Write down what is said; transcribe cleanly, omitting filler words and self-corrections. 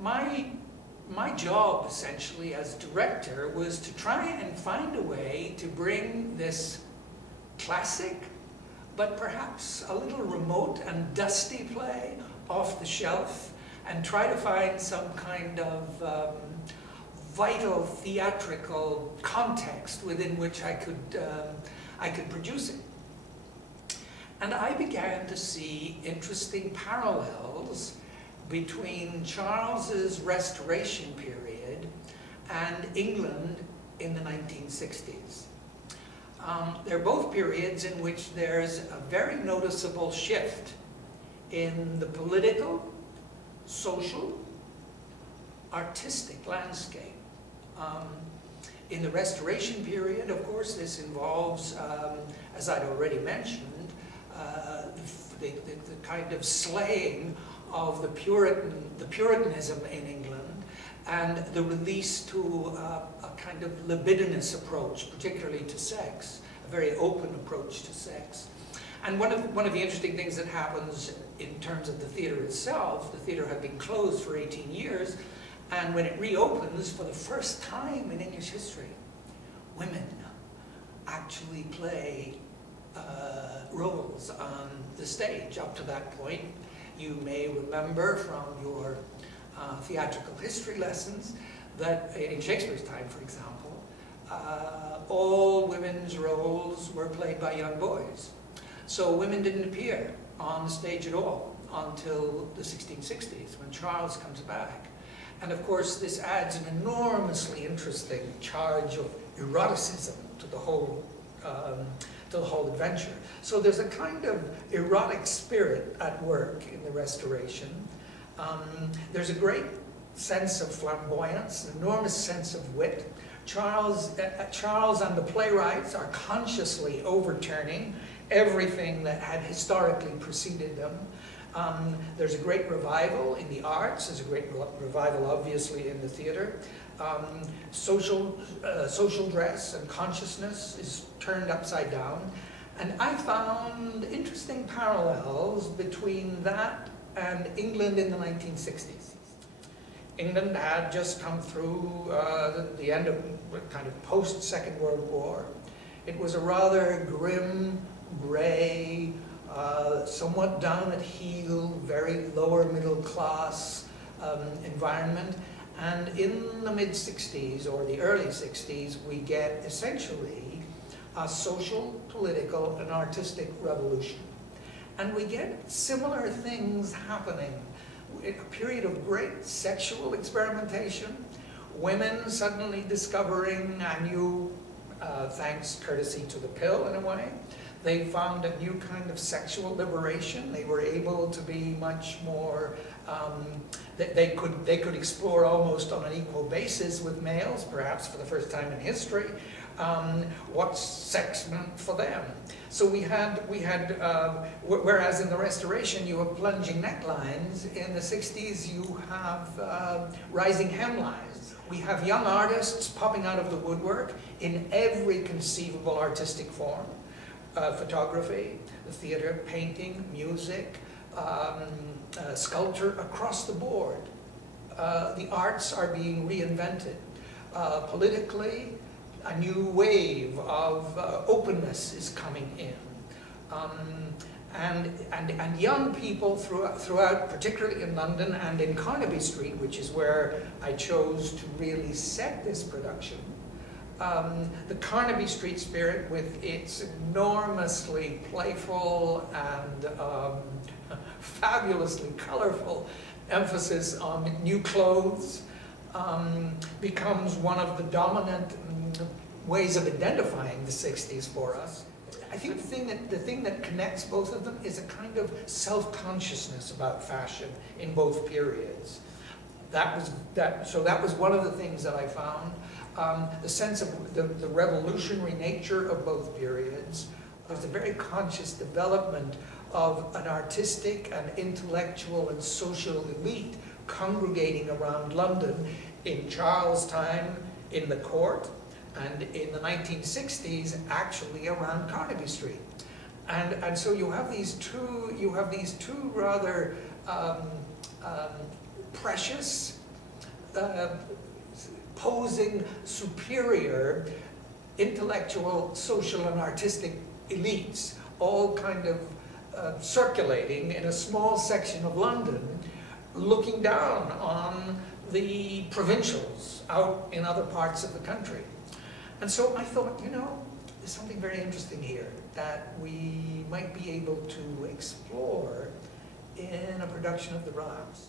my job, essentially, as director, was to try and find a way to bring this classic, but perhaps a little remote and dusty play off the shelf, and try to find some kind of vital theatrical context within which I could produce it. And I began to see interesting parallels between Charles's Restoration period and England in the 1960s. They're both periods in which there's a very noticeable shift in the political, social, artistic landscape. In the Restoration period, of course, this involves, as I'd already mentioned, the kind of slaying of the Puritanism in England, and the release to a kind of libidinous approach, particularly to sex, a very open approach to sex. And one of the interesting things that happens in terms of the theatre itself, the theatre had been closed for 18 years, and when it reopens for the first time in English history, women actually play roles on the stage. Up to that point, you may remember from your theatrical history lessons that in Shakespeare's time, for example, all women's roles were played by young boys. So women didn't appear on the stage at all until the 1660s, when Charles comes back. And of course, this adds an enormously interesting charge of eroticism to the whole adventure. So there's a kind of erotic spirit at work in the Restoration. There's a great sense of flamboyance, an enormous sense of wit. Charles and the playwrights are consciously overturning everything that had historically preceded them. There's a great revival in the arts. There's a great revival, obviously, in the theatre. Social dress and consciousness is turned upside down. And I found interesting parallels between that and England in the 1960s. England had just come through the end of kind of post-Second World War. It was a rather grim, grey, somewhat down at heel, very lower middle class environment. And in the mid-60s or the early 60s, we get essentially a social, political, and artistic revolution. And we get similar things happening. A period of great sexual experimentation, women suddenly discovering a new, thanks courtesy to the pill in a way, they found a new kind of sexual liberation. They were able to be much more, they could explore almost on an equal basis with males, perhaps for the first time in history, what sex meant for them. So we had whereas in the Restoration you have plunging necklines, in the 60s you have rising hemlines. We have young artists popping out of the woodwork in every conceivable artistic form. Photography, the theatre, painting, music, sculpture, across the board. The arts are being reinvented. Politically, a new wave of openness is coming in. And young people throughout, particularly in London and in Carnaby Street, which is where I chose to really set this production, the Carnaby Street spirit, with its enormously playful and fabulously colorful emphasis on new clothes, becomes one of the dominant ways of identifying the 60s for us. I think the thing that connects both of them is a kind of self-consciousness about fashion in both periods. So that was one of the things that I found. The sense of the revolutionary nature of both periods. There's a very conscious development of an artistic and intellectual and social elite congregating around London in Charles' time in the court, and in the 1960s actually around Carnaby Street. And so you have these two rather precious posing superior intellectual, social, and artistic elites, all kind of circulating in a small section of London, looking down on the provincials out in other parts of the country. And so I thought, you know, there's something very interesting here that we might be able to explore in a production of the Relapse.